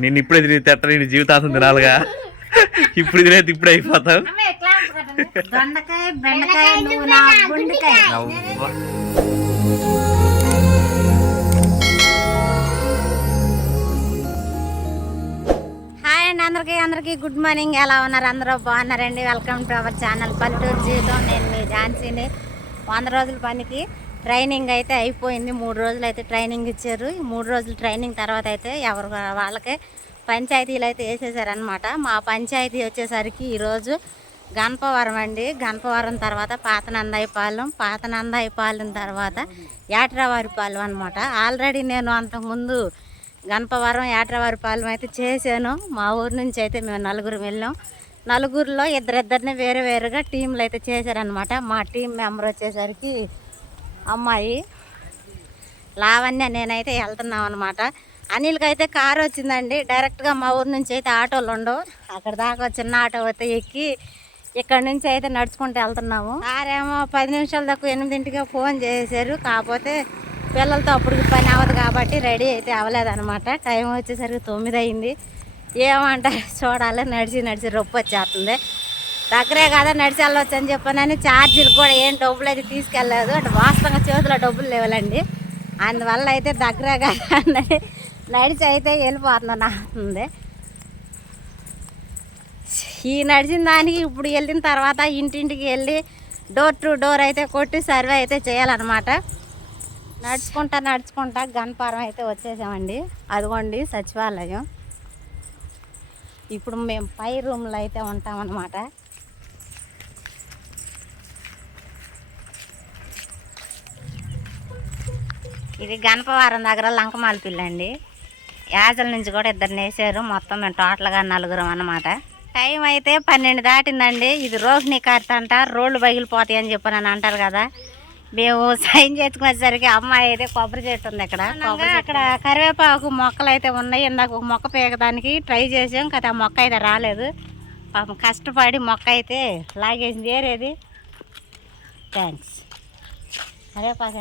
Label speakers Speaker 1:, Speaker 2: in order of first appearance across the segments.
Speaker 1: నేను ఇప్పుడే తిరిగి తిట్ట నేను జీవితాంతం తినాలిగా? ఇప్పుడు తినేది ఇప్పుడే అయిపోతావు?
Speaker 2: దొండకాయ బెండకాయ నువ్వు నా గుండెకాయ. హాయ్ అండి అందరికీ అందరికీ గుడ్ మార్నింగ్. ఎలా ఉన్నారు? అందరూ బాగున్నారండి? Welcome to our channel. పల్లెటూరు జీవితం. నేను మీ ఝాన్సీని. వంద రోజుల పనికి ట్రైనింగ్ అయితే అయిపోయింది. మూడు రోజులు అయితే ట్రైనింగ్ ఇచ్చారు. ఈ మూడు రోజులు ట్రైనింగ్ తర్వాత అయితే ఎవరు వాళ్ళకే పంచాయతీలు అయితే వేసేసారనమాట మా పంచాయతీ వచ్చేసరికి ఈరోజు గణపవరం అండి. గణపవరం తర్వాత పాతనందాయిపాలెం పాతనందాయిపాలెం తర్వాత ఏట్రావారిపాలెం అనమాట ఆల్రెడీ నేను అంతకుముందు గణపవరం ఏట్రావారిపాలెం అయితే చేశాను. మా ఊరు నుంచి అయితే మేము నలుగురు వెళ్ళాం. నలుగురిలో ఇద్దరిద్దరిని వేరే వేరుగా టీంలు అయితే చేశారనమాట మా టీం మెంబర్ వచ్చేసరికి అమ్మాయి. లావణ్య నేనైతే వెళ్తున్నాం అనమాట అనిల్కి అయితే కారు వచ్చిందండి. డైరెక్ట్గా మా ఊరు నుంచి అయితే ఆటోలు ఉండవు. అక్కడ దాకా చిన్న ఆటో అయితే ఎక్కి ఇక్కడ నుంచి అయితే నడుచుకుంటూ వెళ్తున్నాము. కారేమో పది నిమిషాల దాకా ఎనిమిదింటికి ఫోన్ చేశారు. కాకపోతే పిల్లలతో అప్పుడు పని అవ్వదు కాబట్టి రెడీ అయితే అవ్వలేదన్నమాట టైం వచ్చేసరికి తొమ్మిది అయింది. ఏమంటారు? చూడాలి. నడిచి నడిచి రొప్పి వచ్చేస్తుంది దగ్గరే కదా నడిచి వెళ్ళొచ్చు అని చెప్పానని ఛార్జీలు కూడా ఏం డబ్బులు అయితే తీసుకెళ్ళలేదు. అంటే వాస్తవంగా చేతిలో డబ్బులు లేవాలండి. అందువల్ల అయితే దగ్గరే కదా నడిచి అయితే వెళ్ళిపోతుంది అంటుంది ఈ నడిచిన దానికి ఇప్పుడు వెళ్ళిన తర్వాత ఇంటింటికి వెళ్ళి డోర్ టు డోర్ అయితే కొట్టి సర్వే అయితే చేయాలన్నమాట. నడుచుకుంటా నడుచుకుంటా గన్పారం అయితే వచ్చేసామండి. అదిగోండి సచివాలయం. ఇప్పుడు మేము పై రూమ్లో అయితే ఉంటామన్నమాట. ఇది గణపవారం దగ్గర లంకమాల పిల్లి అండి యాజల నుంచి కూడా ఇద్దరు వేసారు. మొత్తం మేము టోటల్గా నలుగురం అన్నమాట. టైం అయితే పన్నెండు దాటిందండి. ఇది రోహిణి కార్తె అంట రోడ్లు పగిలిపోతాయి అని చెప్పి అని అంటారు కదా. మేము సైన్ చేసుకునేసరికి అమ్మాయి అయితే కొబ్బరి చెట్టు ఉంది ఇక్కడ. కొబ్బరి అక్కడ కరివేపాకు మొక్కలు అయితే ఉన్నాయి. ఇందాక ఒక మొక్క పీకడానికి ట్రై చేసాం. కదా ఆ మొక్క అయితే రాలేదు. పాపం కష్టపడి మొక్క అయితే లాగేసింది. ఏరేది? థ్యాంక్స్. కరివేపాకు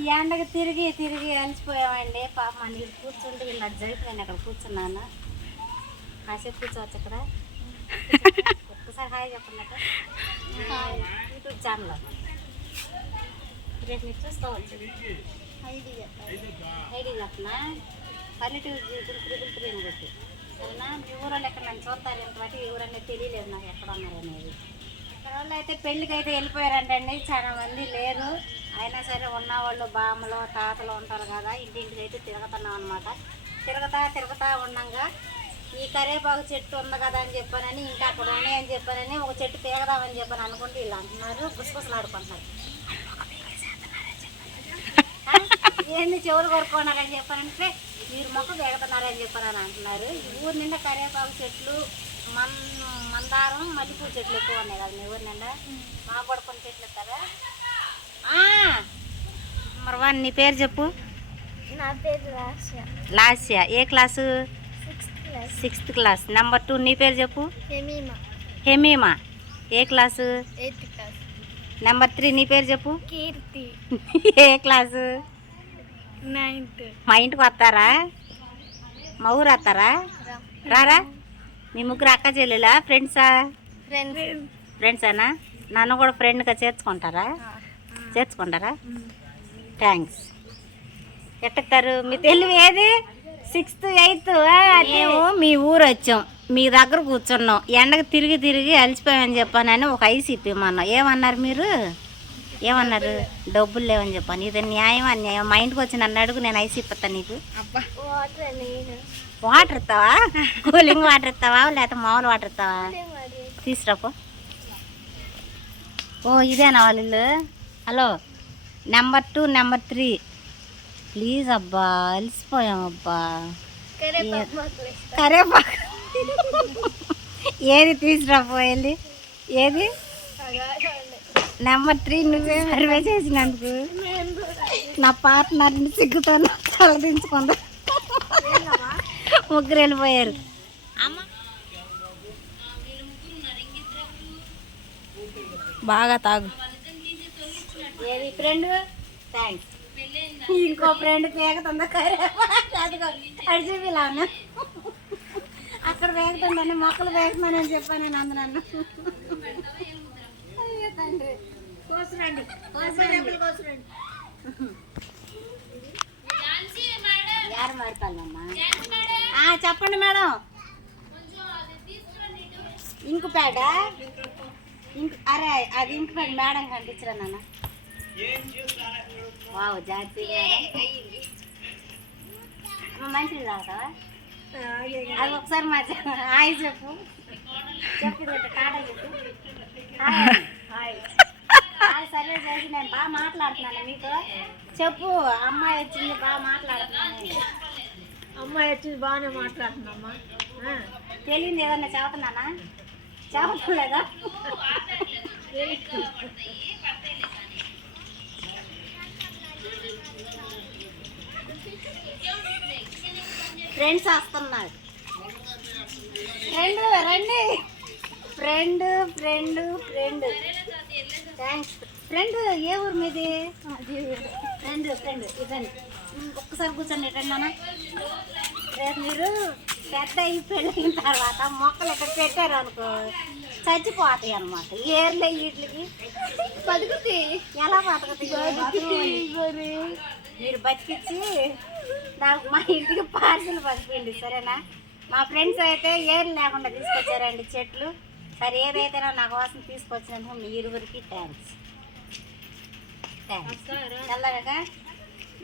Speaker 2: ఈ ఎండకు తిరిగి తిరిగి అలసిపోయామండి. పాప మనకి కూర్చుంటే ఇలా జరిగిపోయాను అక్కడ కూర్చున్నాను కాసేపు కూర్చోవచ్చు ఇక్కడ ఒక్కసారి హాయ్ చెప్పండి యూట్యూబ్ ఛానల్. రేపు మీరు చూసుకోవచ్చు. ఐడి ఐడి చెప్పనా? పల్లెటూరు జీవితం త్రిపుల్ త్రీ అని కొట్టి సరేనా? మీ ఊరోళ్ళు ఎక్కడ నన్ను చూస్తారు ఇంత బట్టి ఈ ఊరన్నీ తెలియలేదు నాకు ఎక్కడ ఉన్నారు అనేది. ఇక్కడ వాళ్ళు అయితే పెళ్ళికి అయితే వెళ్ళిపోయారంటండి. చాలా మంది లేరు. అయినా సరే ఉన్నవాళ్ళు బామ్మలు తాతలు ఉంటారు కదా ఇంటింటికి అయితే తిరుగుతున్నాం అనమాట తిరుగుతా తిరుగుతా ఉండంగా ఈ కరేపాకు చెట్టు ఉంది కదా అని చెప్పానని ఇంకా అక్కడ ఉన్నాయని చెప్పానని ఒక చెట్టు పీగదామని చెప్పని అనుకుంటే వీళ్ళు అంటున్నారు గుసగుసలాడుకుంటున్నారు? ఏంది చెవులు కొరుకున్నారని చెప్పానంటే మీరు మొక్క పీగుతున్నారని చెప్పారని అంటున్నారు. ఈ ఊరు నిండా కరివేపాకు చెట్లు మన్ మందారం మల్లెపూ చెట్లు ఎక్కువ ఉన్నాయి కదా మీ ఊరు నిండా? మా కూడా కొన్ని చెట్లు ఇస్తారా మరి వన్ నీ పేరు చెప్పు.
Speaker 3: నా పేరు రాశ
Speaker 2: లాస్య. ఏ class?
Speaker 3: Sixth class
Speaker 2: number two నీ పేరు చెప్పు.
Speaker 3: హెమీమా.
Speaker 2: హెమీమా. ఏ క్లాస్? నెంబర్ త్రీ నీ పేరు చెప్పు.
Speaker 3: కీర్తి.
Speaker 2: ఏ క్లాసు?
Speaker 3: నైన్త్
Speaker 2: మా ఇంటికి వస్తారా? మా ఊరు వస్తారా? రారా. మీ ముగ్గురు అక్క చెల్లెలా? ఫ్రెండ్సా
Speaker 3: ఫ్రెండ్స్
Speaker 2: ఫ్రెండ్సేనా నన్ను కూడా ఫ్రెండ్గా చేర్చుకుంటారా? చేర్చుకుంటారా? థ్యాంక్స్ ఎట్టుతారు మీ తెలివి ఏది? సిక్స్త్ ఎయిత్ మేము మీ ఊరు వచ్చాం. మీ దగ్గర కూర్చున్నాం. ఎండకు తిరిగి తిరిగి అలసిపోయామని చెప్పానని ఒక ఐస్ ఇప్పిమన్నాం ఏమన్నారు మీరు? ఏమన్నారు? డబ్బులు లేవని చెప్పాను. ఇది న్యాయం. అన్యాయం మా ఇంటికి వచ్చి నన్ను అడుగు నేను ఐస్ ఇప్పుతాను నీకు.
Speaker 3: వాటర్ నేను.
Speaker 2: వాటర్ ఇస్తావా? కూలింగ్ వాటర్ ఇస్తావా? లేకపోతే మామూలు వాటర్ ఇస్తావా? తీసుకురాపో ఓ ఇదేనా వాళ్ళ ఇల్లు? Hello number two number three please అబ్బా అలసిపోయాం అబ్బా.
Speaker 3: కరేపాకు
Speaker 2: ఏది తీసుకురాపో వెళ్ళి ఏది? నెంబర్ త్రీ నువ్వే సర్వే చేసినందుకు. నా పార్ట్నర్ని సిగ్గుతో తలదించుకుందా ముగ్గురు వెళ్ళిపోయారు. బాగా తాగు. ఏది ఫ్రెండ్? థ్యాంక్స్. ఇంకో ఫ్రెండ్ పేగుతుందా? కరివేపాకు అదిగో అడి అక్కడ వేగుతుందని మొక్కలు వేగుతున్నానని చెప్పాను నేను అందు నన్ను అయ్యో తండ్రి. కోసరండి కోసరండి. కోసరండి యారు మాడతానమ్మా చెప్పండి మేడం. ఇంకు ప్యాడా? ఇంకు అరే అది ఇంకు ప్యాడ్ మేడం కనిపించరా నాన్న? వావ్ జాతి మంచిది తాగుతావా? అది ఒకసారి మా హాయ్ చెప్పు. చెప్పు ఇట్లా టాటా చెప్పు. హాయ్. సర్వే చేసి నేను బాగా మాట్లాడుతున్నాను మీతో చెప్పు అమ్మాయి వచ్చింది బాగా మాట్లాడుతున్నాను. నేను.
Speaker 3: అమ్మాయి వచ్చి బాగానే మాట్లాడుతుందమ్మా.
Speaker 2: తెలియదు ఏదన్నా చదువుతున్నానా చదవట్లేదా ఫ్రెండ్స్ వస్తున్నారు ఫ్రెండ్ రండి. Friend friend friend thanks friend ఏ ఊరు మీది? ఫ్రెండ్ ఫ్రెండ్ ఇదండి ఒక్కసారి కూర్చోండి రండి రేపు మీరు పెద్ద అయి పెళ్ళిన తర్వాత మొక్కలు ఇక్కడ పెట్టారు అనుకో చచ్చిపోతాయి అనమాట ఏర్లే వీటికి.
Speaker 3: బతుకుతాయి
Speaker 2: ఎలా బతకతాయి? మీరు. బతికిచ్చి నాకు మా ఇంటికి పార్సల్ పంపిండి సరేనా? మా ఫ్రెండ్స్ అయితే ఏరు లేకుండా తీసుకొచ్చారండి చెట్లు. సరే ఏదైతే నా కోసం తీసుకొచ్చినందుకు మీ ఇరువురికి థ్యాంక్స్ థ్యాంక్స్ తెల్లగా?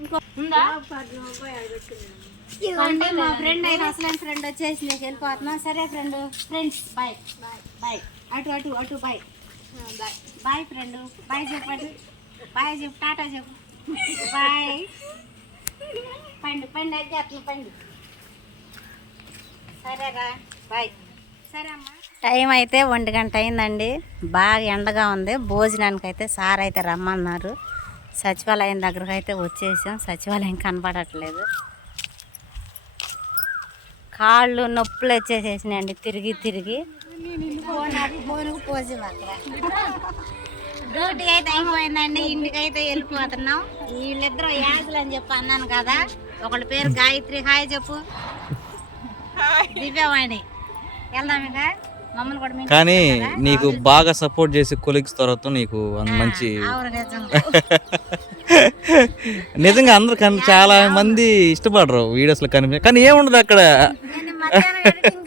Speaker 2: ఇంకో ఉందా? అంటే మా ఫ్రెండ్ అయిన అసలు ఫ్రెండ్ వచ్చేసి నీకు వెళ్ళిపోతున్నా. సరే ఫ్రెండ్ ఫ్రెండ్స్ బాయ్ బాయ్ అటు అటు అటు bye bye bye friend bye చెప్పండి. బాయ్ చెప్పు టాటా చెప్పు. బాయ్ పండు పండు అయితే అట్లా పండు. సరేరా బాయ్ సరే అమ్మా టైం అయితే ఒంటి గంట అయిందండి. బాగా ఎండగా ఉంది. భోజనానికి అయితే సార్ అయితే రమ్మన్నారు. సచివాలయం దగ్గరకు అయితే వచ్చేసాం. సచివాలయం కనపడట్లేదు కాళ్ళు నొప్పులు వచ్చేసేసినాయండి. తిరిగి తిరిగి. ఫోనుకు పోసి అక్కడ డ్యూటీ అయితే అయిపోయిందండి ఇంటికి అయితే వెళ్ళిపోతున్నాం. వీళ్ళిద్దరు యాజులు అని చెప్పి అన్నాను కదా. ఒకళ్ళ పేరు గాయత్రి. హాయ్ చెప్పు. దివ్యవాణి. వెళ్దాం ఇక.
Speaker 1: కానీ? నీకు బాగా సపోర్ట్ చేసే కొలీగ్స్ తర్వాత నీకు మంచి నిజంగా. అందరు కన్- చాలా మంది ఇష్టపడరు వీడియోస్లో కనిపి కానీ ఏముండదు అక్కడ.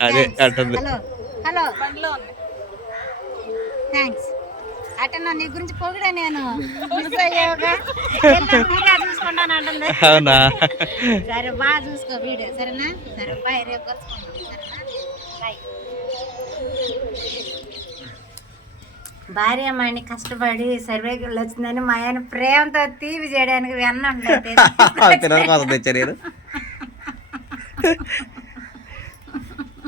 Speaker 1: అదే
Speaker 2: హలో థ్యాంక్స్ అటన్నా నీ గురించి పొగిడా నేను మిస్ అయ్యావుగా. చూసుకుంటాను అంటుంది.
Speaker 1: అవునా?
Speaker 2: సరే బాగా చూసుకో వీడియో. సరేనా? సరే బాయ్ రేపు కలుసుకుందాం. సరేనా? బాయ్ భార్య అమ్మాయిని కష్టపడి సర్వేకి వచ్చిందని మా ఆయన ప్రేమతో తీవి చేయడానికి వెన్న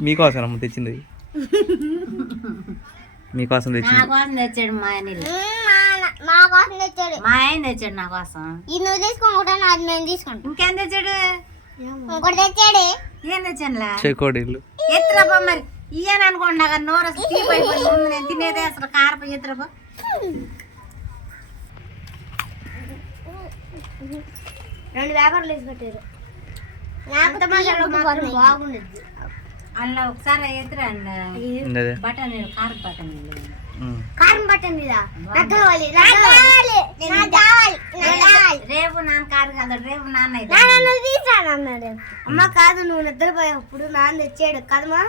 Speaker 1: మీకోసం తెచ్చింది? మీకోసం
Speaker 2: నా
Speaker 1: తెచ్చింది.
Speaker 2: కోసం తెచ్చాడు మా ఆయన.
Speaker 3: మా కోసం తెచ్చాడు.
Speaker 2: మా ఆయన తెచ్చాడు నా కోసం
Speaker 3: ఇది నువ్వు తీసుకుంటా అది మేము తీసుకుంటాం.
Speaker 2: ఇంకేం తెచ్చాడు?
Speaker 3: ఇంకోటి తెచ్చాడే.
Speaker 2: ఏం తెచ్చానులా?
Speaker 1: చెకోడీలు
Speaker 2: ఎత్తురాబా మరి. ఇయ్యని అనుకోండి నాకు నోరు అసలు తీపి అయిపోయింది ముందు నేను తినేదే అసలు కారప ఎత్తురాబా
Speaker 3: రెండు పేపర్లు వేసి పెట్టారు. నాకు బాగుండేది.
Speaker 2: అందులో ఒకసారి
Speaker 1: అదే
Speaker 2: బటన్ కారం బటన్.
Speaker 3: కారం కావాలి
Speaker 2: రేపు నాన్న కారు కదా రేపు నాన్న అయితే.
Speaker 3: అన్నాడు అమ్మ కాదు నువ్వు నిద్రపోయేప్పుడు నాన్న తెచ్చాడు కదమ్మా.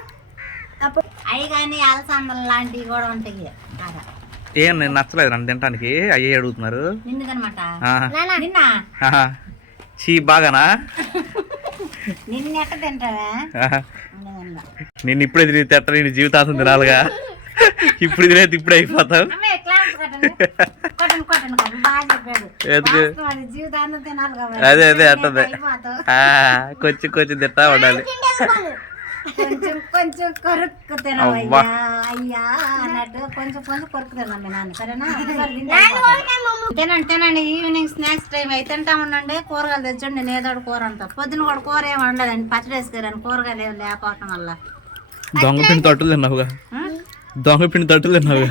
Speaker 3: అప్పుడు
Speaker 2: అవి కానీ అలసందలు లాంటివి కూడా ఉంటాయి. కాడ
Speaker 1: ఏం నేను నచ్చలేదు నన్ను తినడానికి అయ్యే అడుగుతున్నారు. చీ బాగానా?
Speaker 2: నిన్న ఎట్ట తింటావా.
Speaker 1: నేను ఇప్పుడే తిరిగి తిట్ట నేను జీవితాంతం తినాలిగా? ఇప్పుడు తినేది ఇప్పుడు అయిపోతావు?
Speaker 2: వాస్తవం అది.
Speaker 1: అదే. ఆ, కొంచెం కొంచెం తింటా ఉండాలి.
Speaker 2: కొంచెం కొంచెం కొరుక్కు తినవయ్యా అయ్యా అన్నట్టు కొంచెం కొంచెం కొరుక్కు తిన్నాం మీ నాన్న సరేనా. తినండి తినండి. ఈవినింగ్ స్నాక్స్ టైం అయితే తింటా ఉండండి కూరగాయలు తెచ్చండి నేను ఏదో కూర అంటా పొద్దున కూడా కూర ఏమి వండదండి. పచ్చడి వేసుకోరని కూరగాయలు ఏమి లేకపోవటం వల్ల.
Speaker 1: దొంగ పిండి తొట్టులు తిన్నావుగా? దొంగ పిండి తొట్టులు తిన్నావుగా?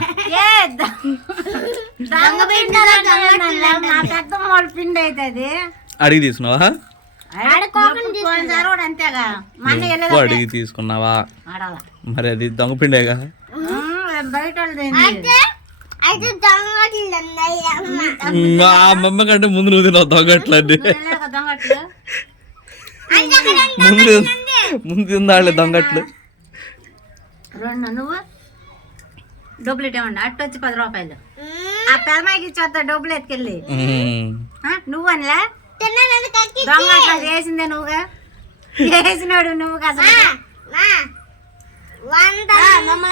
Speaker 2: దొంగ పిండి వాళ్ళ పిండి అవుతుంది
Speaker 1: అడిగి తీసుకున్నావా? అడిగి తీసుకున్నావా?
Speaker 2: ఆడాల?
Speaker 1: మరి అది దొంగ పిండేగా
Speaker 2: బయట వాళ్ళది
Speaker 3: అయితే దొంగట్లు ఉన్నాయి అమ్మ.
Speaker 1: ఇంకా ఆ మమ్మ కంటే ముందు నువ్వు తిన్నావు దొంగట్లన్నీ.
Speaker 2: దొంగట్లు?
Speaker 1: ముందు ముందు తిందాళ్ళే దొంగట్లు.
Speaker 2: రెండు నువ్వు? డబ్బులు ఇవ్వండి అట్టు వచ్చి పది రూపాయలు. ఆ పెదమాయికి ఇచ్చేస్తా డబ్బులు ఎత్తుకెళ్ళి నువ్వు అనిలే దొంగ అట్లా చేసిందే నువ్వుగా చేసినాడు నువ్వు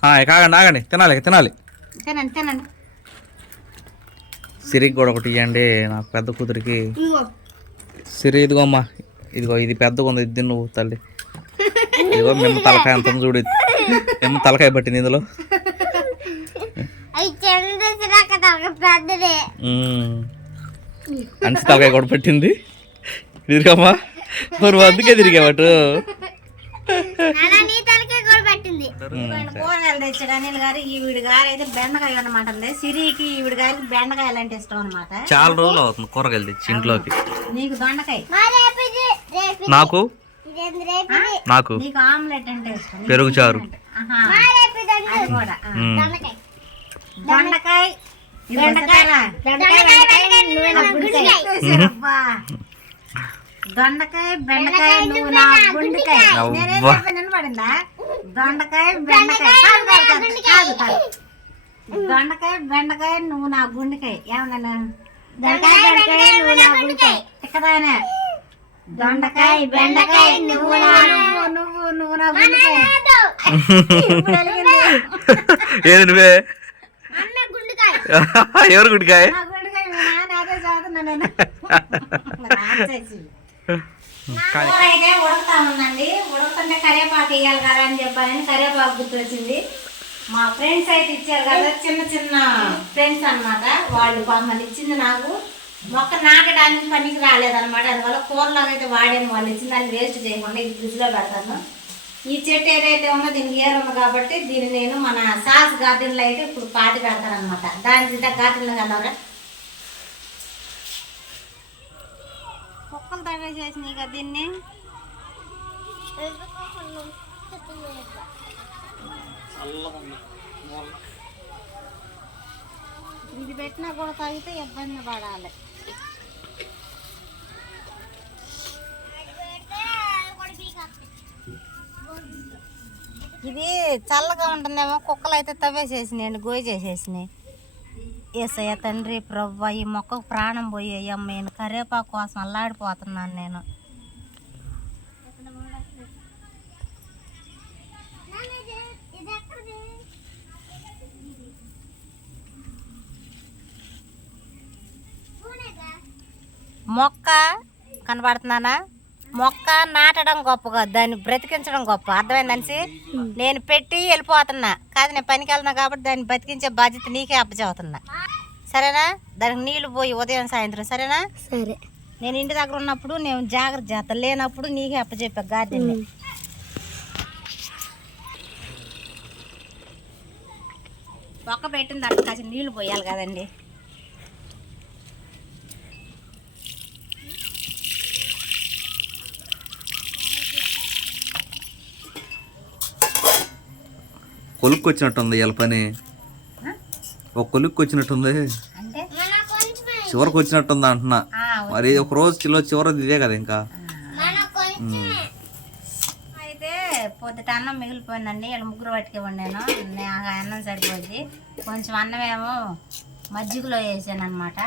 Speaker 1: ఆ, ఇక ఆగండి. తినాలి తినాలి.
Speaker 2: తినండి తినండి.
Speaker 1: సిరికి కూడా ఒకటి ఇవ్వండి నాకు పెద్ద కూతురికి. సిరి ఇదిగో అమ్మా. ఇదిగో ఇది పెద్దగా ఉంది ఇది నువ్వు తల్లి. ఇదిగో మేము తలకాయ అంత చూడు. మేము తలకాయ పట్టింది ఇందులో.
Speaker 3: పెద్దదే.
Speaker 1: అంచి తలకాయ కూడా పట్టింది. తిరిగమ్మా మరి అందుకే తిరిగావటు
Speaker 2: కూరగాయలు తెచ్చాడు అనిల్ గారు. ఈవిడ గారు అయితే బెండకాయ అనమాట సిరికి ఈవిడ గారికి బెండకాయలు అంటే ఇష్టం అనమాట
Speaker 1: చాలా రోజులు అవుతుంది కూరగాయలు తెచ్చి ఇంట్లోకి.
Speaker 2: నీకు దొండకాయ?
Speaker 1: నాకు? నాకు.
Speaker 2: నీకు ఆమ్లెట్ అంటే ఇష్టం.
Speaker 1: పెరుగు చారు.
Speaker 3: దొండకాయ.
Speaker 2: దొండకాయ బెండకాయ
Speaker 3: నువ్వు నా గుడికాయ
Speaker 2: చేశారబ్బా. దొండకాయ బెండకాయ నువ్వు నా గుండెకాయ నేనేం. చెప్పాను దొండకాయ బెండకాయ. కాదు. దొండకాయ బెండకాయ నువ్వు నా గుండెకాయ ఏమన్నా
Speaker 3: దొండకాయ బెండకాయ నువ్వు నా గుడికాయ
Speaker 2: దొండకాయ బెండకాయ నువ్వు నా నువ్వు నువ్వు నా గుండెకాయ.
Speaker 1: ఏది నువ్వే?
Speaker 2: రాక్షసి. కూర అయితే ఉడకతా ఉందండి ఉడకతుంటే కరివేపాకు వేయాలి కదా అని చెప్పాలని కరివేపాకు గుర్తొచ్చింది మా ఫ్రెండ్స్ అయితే ఇచ్చారు కదా చిన్న చిన్న ఫ్రెండ్స్ అన్నమాట. వాళ్ళు మమ్మల్ని ఇచ్చింది నాకు. మొక్క నాటడానికి పనికి రాలేదన్నమాట. అందువల్ల కూరలో అయితే వాడాను. వాళ్ళు ఇచ్చిన దాన్ని వేస్ట్ చేయకుండా ఇది ఫ్రిడ్జ్లో పెడతాను. ఈ చెట్టు ఏదైతే ఉందో దీనికి ఏర్ ఉంది కాబట్టి దీన్ని నేను మన సాస్ గార్డెన్లో అయితే ఇప్పుడు పాటి పెడతాను అనమాట దాని కింద గార్డెన్లో కలవరా? కుక్కలు తగ్గ చేసినాయి కదా దీన్ని? ఇది పెట్టినా కూడా తాగితే ఇబ్బంది పడాలి. ఇది చల్లగా ఉంటుందేమో కుక్కలు అయితే తవ్వేసేసినాయండి గోయి చేసేసినాయి ఏసయ్య తండ్రి ప్రవ్వ ఈ మొక్కకు ప్రాణం పోయేయమ్మ నేను కరేపాకు కోసం అల్లాడిపోతున్నాను నేను. మొక్క కనబడుతున్నానా? మొక్క నాటడం గొప్పగా దాన్ని బ్రతికించడం గొప్ప. అర్థమైందనిసి నేను పెట్టి వెళ్ళిపోతున్నా. కాదు నేను పనికి వెళ్తున్నా కాబట్టి దాన్ని బతికించే బాధ్యత నీకే అప్పచెబుతున్నా. సరేనా? దానికి నీళ్ళు పోయి ఉదయం సాయంత్రం సరేనా?
Speaker 3: సరే.
Speaker 2: నేను ఇంటి దగ్గర ఉన్నప్పుడు నేను జాగ్రత్త చేస్తా లేనప్పుడు నీకే అప్పచెప్పా గార్డెన్ మొక్క పెట్టిన దాంట్లో కాసి నీళ్ళు పోయాలి కదండి.
Speaker 1: కొలుక్కు వచ్చినట్టుంది ఇవాళ పని ఒక కొలుక్కు వచ్చినట్టుంది చివరికి వచ్చినట్టుంది అంటున్నా మరి ఒక రోజు కిలో చివరిది ఇదే కదా ఇంకా.
Speaker 2: అయితే పొద్దుట అన్నం మిగిలిపోయిందండి. వీళ్ళు ముగ్గురు పట్టుకే వండాను. నేను ఆ అన్నం సరిపోయింది. కొంచెం అన్నమేమో మజ్జిగలో వేసాను అనమాట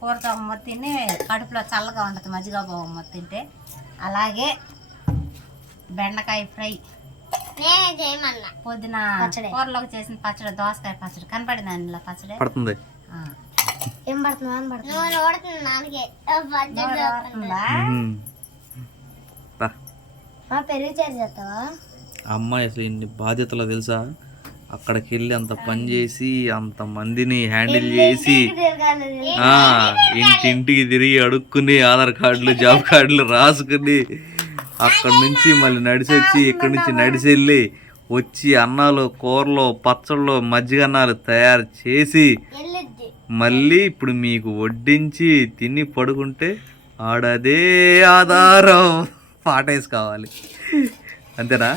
Speaker 2: కూరతో మొత్తం తిని కడుపులో చల్లగా ఉంటుంది మజ్జిగ మొత్తం తింటే. అలాగే బెండకాయ ఫ్రై. పొద్దున? కూరలోకి చేసిన పచ్చడి దోసకాయ పచ్చడి. కనపడింది అందులో పచ్చడి?
Speaker 1: పడుతుంది.
Speaker 2: ఆ.
Speaker 3: ఏం
Speaker 1: ఆ అమ్మాయి అసలు ఎన్ని బాధ్యతలు తెలుసా? అక్కడికి వెళ్ళి అంత పని చేసి అంత మందిని హ్యాండిల్ చేసి ఆ ఇంటింటికి తిరిగి అడుక్కుని ఆధార్ కార్డులు జాబ్ కార్డులు రాసుకుని అక్కడ నుంచి మళ్ళీ నడిచి వచ్చి ఇక్కడ నుంచి నడిచి వెళ్ళి వచ్చి అన్నాలు కూరలు పచ్చళ్ళు మజ్జిగన్నాలు తయారు చేసి మళ్ళీ ఇప్పుడు మీకు వడ్డించి తిని పడుకుంటే ఆడదే ఆధారం. పాటేసి కావాలి అంతేనా?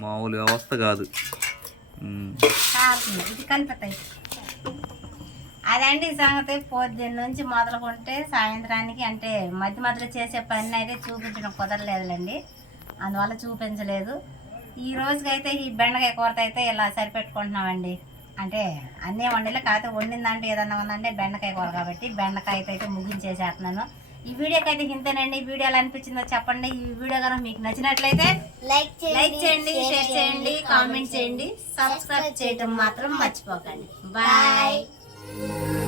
Speaker 1: మామూలు వ్యవస్థ కాదు.
Speaker 2: అదండి ఈ సంగతి. పొద్దున్న నుంచి మొదలుకుంటే సాయంత్రానికి అంటే మధ్య మధ్యలో చేసే పని అయితే చూపించడం కుదరలేదులేండి. అందువల్ల చూపించలేదు. ఈ రోజుకైతే ఈ బెండకాయ కూరత అయితే ఇలా సరిపెట్టుకుంటున్నామండి. అంటే అన్నీ వండలే కాకపోతే వండిందంటే ఏదన్నా ఉందంటే బెండకాయ కూర కాబట్టి బెండకాయ అయితే అయితే ముగించేసేస్తున్నాను. ఈ వీడియోకి అయితే ఇంతేనండి. ఈ వీడియో ఎలా అనిపించిందో చెప్పండి. ఈ వీడియో కనుక మీకు నచ్చినట్లయితే
Speaker 3: లైక్
Speaker 2: లైక్ చేయండి షేర్ చేయండి కామెంట్ చేయండి. సబ్స్క్రైబ్ చేయడం మాత్రం మర్చిపోకండి. బాయ్. Yeah.